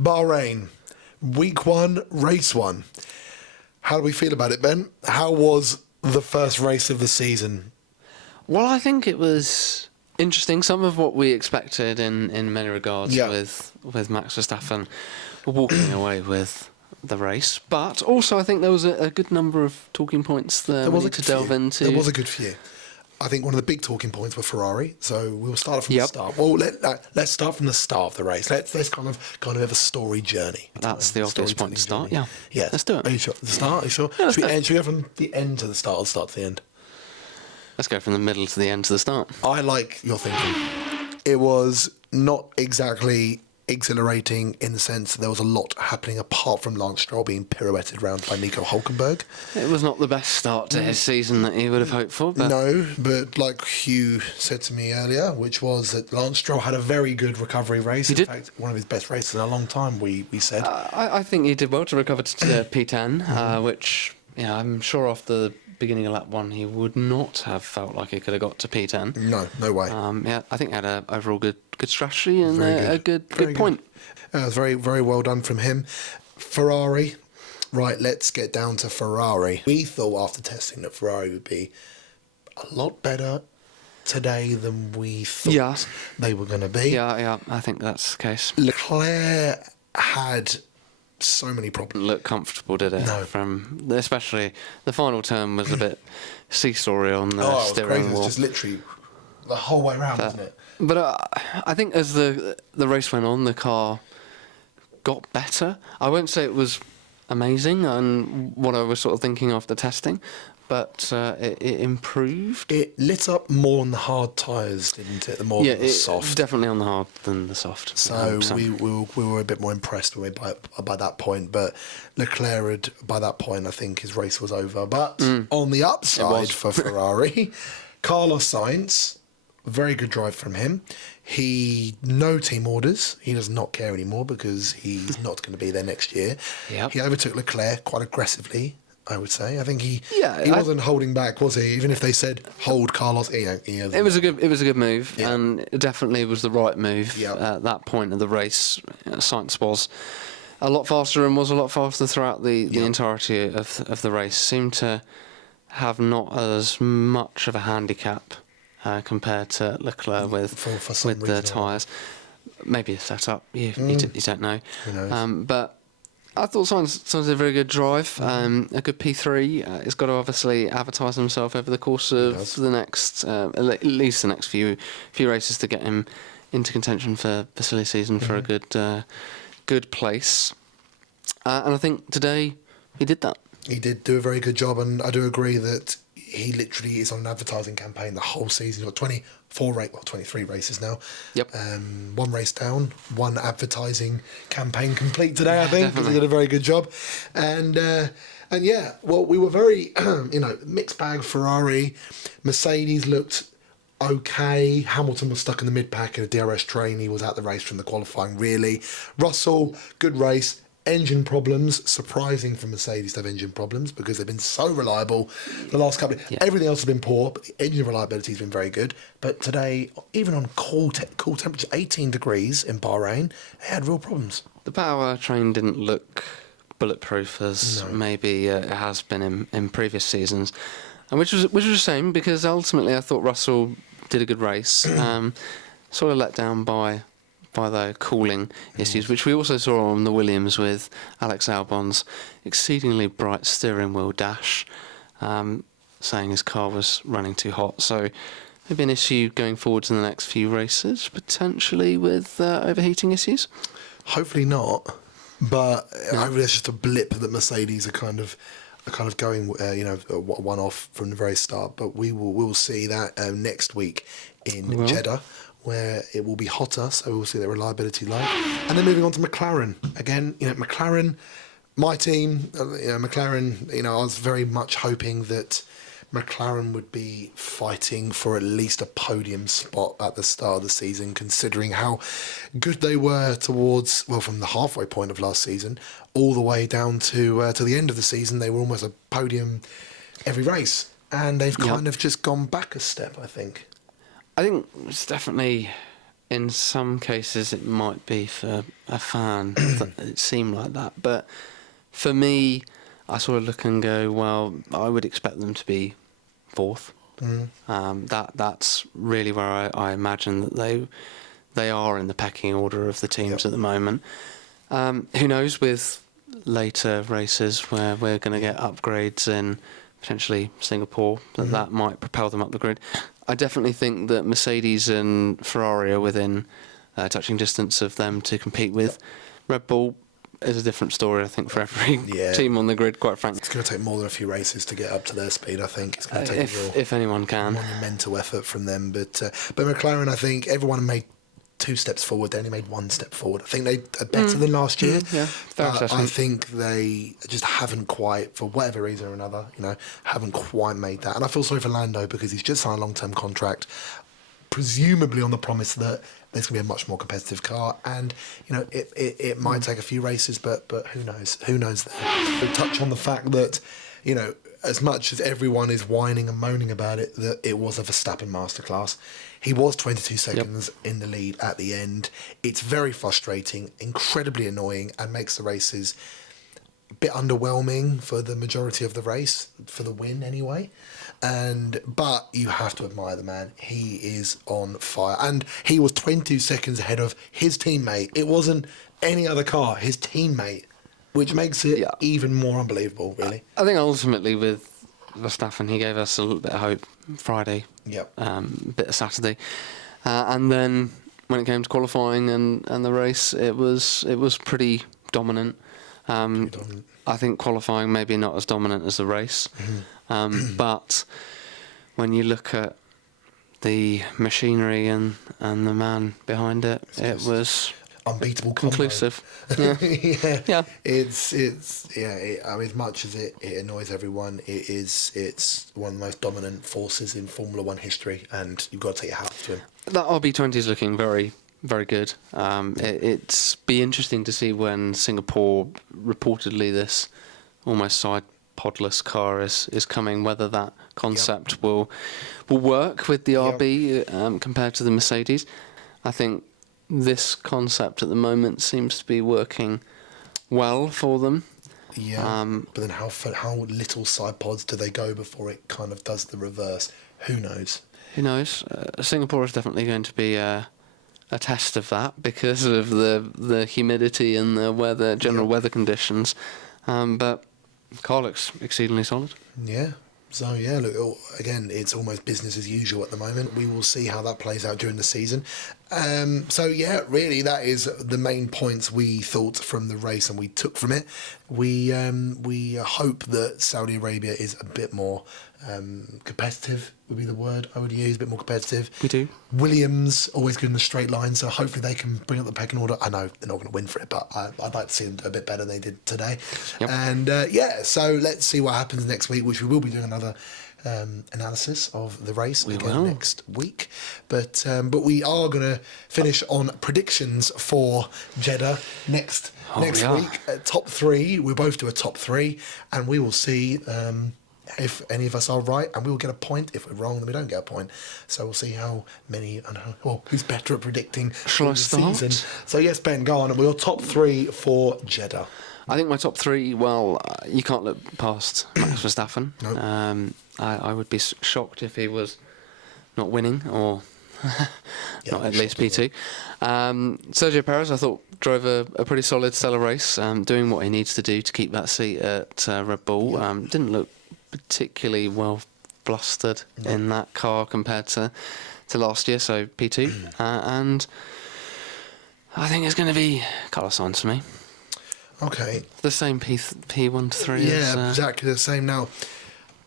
Bahrain, week 1, race 1. How do we feel about it, Ben? How was the first race of the season? Well, I think it was interesting. Some of what we expected in many regards with Max Verstappen walking away with the race. But also I think there was a good number of talking points there we need to delve into. There was a good few. I think one of the big talking points were Ferrari, so we'll start from the start. Well, let's start from the start of the race. Let's kind of have a story journey. That's the obvious point to start. Yeah, let's do it. Are you sure? The start? Are you sure? Yeah, should we go from the end to the start, or start to the end? Let's go from the middle to the end to the start. I like your thinking. It was not exactly exhilarating in the sense that there was a lot happening apart from Lance Stroll being pirouetted around by Nico Hulkenberg. It was not the best start to his season that he would have hoped for. But no, but like Hugh said to me earlier, which was that Lance Stroll had a very good recovery race. He did. In fact, one of his best races in a long time, we said. I think he did well to recover to P10, which I'm sure after the beginning of lap 1 he would not have felt like he could have got to P10. No way. I think he had an overall good strategy and a good point. It was very, very well done from him. Ferrari. Right, let's get down to Ferrari. We thought after testing that Ferrari would be a lot better today than we thought they were going to be. Yeah, I think that's the case. Leclerc had so many problems. Didn't look comfortable, did it? No. Especially the final turn was a bit seesawy on the steering wheel. It was just literally the whole way around, wasn't it? But I think as the race went on, the car got better. I won't say it was amazing and what I was sort of thinking after testing, but it improved. It lit up more on the hard tyres, didn't it? The more than the soft. Definitely on the hard than the soft. So we were a bit more impressed by that point. But Leclerc had, by that point, I think his race was over. But on the upside for Ferrari, Carlos Sainz, very good drive from him. No team orders. He does not care anymore because he's not going to be there next year. Yep. He overtook Leclerc quite aggressively, I would say. I think he wasn't holding back, was he? Even if they said hold Carlos, it was a good move, and it definitely was the right move Yep. at that point of the race. Sainz was a lot faster and was a lot faster throughout the entirety of the race. Seemed to have not as much of a handicap compared to Leclerc with the tyres. Maybe a setup. You don't know. Who knows? But I thought Sainz did a very good drive, a good P3. He's got to obviously advertise himself over the course of the next, at least the next few races to get him into contention for silly season for a good place. And I think today he did that. He did do a very good job, and I do agree that he literally is on an advertising campaign the whole season. He's got 23 races now. Yep. One race down, one advertising campaign complete today, I think, because he did a very good job. And we were very, mixed bag Ferrari. Mercedes looked okay. Hamilton was stuck in the mid-pack in a DRS train. He was out the race from the qualifying, really. Russell, good race. Engine problems, surprising for Mercedes to have engine problems because they've been so reliable the last couple of... Everything else has been poor, but the engine reliability has been very good. But today, even on cool temperature, 18 degrees in Bahrain, they had real problems. The powertrain didn't look bulletproof as maybe it has been in previous seasons, and which was a shame because ultimately I thought Russell did a good race, sort of let down by the cooling issues, which we also saw on the Williams with Alex Albon's exceedingly bright steering wheel dash, saying his car was running too hot. So maybe an issue going forward in the next few races, potentially with overheating issues. Hopefully not, but hopefully it's just a blip that Mercedes are kind of going, one off from the very start. But we'll see that next week in Jeddah, where it will be hotter, so we'll see their reliability like. And then moving on to McLaren. Again, McLaren, my team, McLaren, I was very much hoping that McLaren would be fighting for at least a podium spot at the start of the season, considering how good they were from the halfway point of last season, all the way down to the end of the season. They were almost a podium every race, and they've kind of just gone back a step, I think. I think it's definitely in some cases it might be for a fan. It seemed like that. But for me, I sort of look and go, well, I would expect them to be fourth. That's really where I imagine that they are in the pecking order of the teams at the moment. Who knows, with later races where we're going to get upgrades in potentially Singapore, that might propel them up the grid. I definitely think that Mercedes and Ferrari are within touching distance of them to compete with. Red Bull is a different story, I think, for every team on the grid, quite frankly. It's going to take more than a few races to get up to their speed, I think. It's going to take if anyone can. Monumental effort from them. But McLaren, I think everyone made 2 steps forward. They only made 1 step forward. I think they are better than last year. But I think they just haven't quite, for whatever reason or another, haven't quite made that. And I feel sorry for Lando because he's just signed a long-term contract, presumably on the promise that there's going to be a much more competitive car, and it might take a few races, but who knows? Who knows? We'll touch on the fact that as much as everyone is whining and moaning about it, that it was a Verstappen masterclass. He was 22 seconds in the lead at the end. It's very frustrating, incredibly annoying, and makes the races a bit underwhelming for the majority of the race, for the win anyway. But you have to admire the man. He is on fire. And he was 22 seconds ahead of his teammate. It wasn't any other car, his teammate, which makes it even more unbelievable, really. I think ultimately with Verstappen, he gave us a little bit of hope Friday, bit of Saturday. And then when it came to qualifying and the race, it was pretty dominant. I think qualifying maybe not as dominant as the race, but when you look at the machinery and the man behind it, it was unbeatable, conclusive. Yeah. It's I mean, as much as it annoys everyone, it's one of the most dominant forces in Formula One history, and you've got to take your hat off to him. That RB20 is looking very, very good. It's be interesting to see when Singapore, reportedly this almost side podless car is coming, whether that concept will work with the RB compared to the Mercedes. I think this concept at the moment seems to be working well for them. But then how little side pods do they go before it kind of does the reverse? Who knows? Who knows? Singapore is definitely going to be a test of that because of the humidity and the general weather conditions. But the car looks exceedingly solid. Yeah. So, look, again, it's almost business as usual at the moment. We will see how that plays out during the season. Really, that is the main points we thought from the race and we took from it. We hope that Saudi Arabia is a bit more competitive, would be the word I would use, a bit more competitive. We do. Williams, always good in the straight line, so hopefully they can bring up the pecking order. I know they're not going to win for it, but I'd like to see them do a bit better than they did today. Yep. And, so let's see what happens next week, which we will be doing another analysis of the race next week. But we are going to finish on predictions for Jeddah next week. Top 3, we'll both do a top 3, and we will see if any of us are right, and we will get a point. If we're wrong, then we don't get a point. So we'll see how many, who's better at predicting the season. So yes, Ben, go on. And your top 3 for Jeddah. I think my top 3, you can't look past Max Verstappen. Nope. I would be shocked if he was not winning, or not at least P2. Sergio Perez, I thought, drove a pretty solid, stellar race, doing what he needs to do to keep that seat at Red Bull. Didn't look particularly well blustered in that car compared to last year, so P2. And I think it's going to be Carlos Sainz for me. Okay. The same P1 to 3 as... Yeah, exactly the same. Now,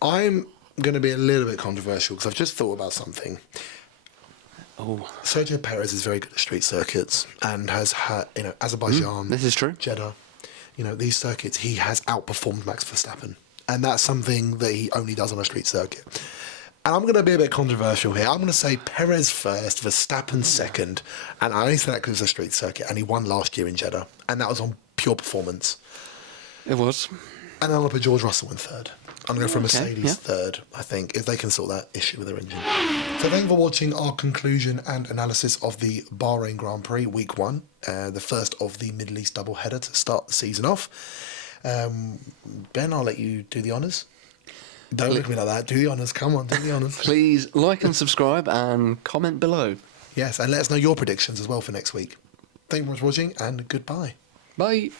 I'm going to be a little bit controversial because I've just thought about something. Sergio Perez is very good at street circuits and has had, Azerbaijan, this is true. Jeddah, these circuits, he has outperformed Max Verstappen. And that's something that he only does on a street circuit. And I'm going to be a bit controversial here. I'm going to say Perez first, Verstappen second. And I only say that because it's a street circuit. And he won last year in Jeddah. And that was on pure performance. It was. And I'm going to put George Russell in third. I'm going to go for Okay, Mercedes yeah. third, I think, if they can sort that issue with their engine. So thank you for watching our conclusion and analysis of the Bahrain Grand Prix Week 1, the first of the Middle East double-header to start the season off. Ben, I'll let you do the honours. Don't look at me like that. Do the honours. Come on, do the honours. Please like and subscribe and comment below. Yes, and let us know your predictions as well for next week. Thank you very much for watching, and goodbye. Bye.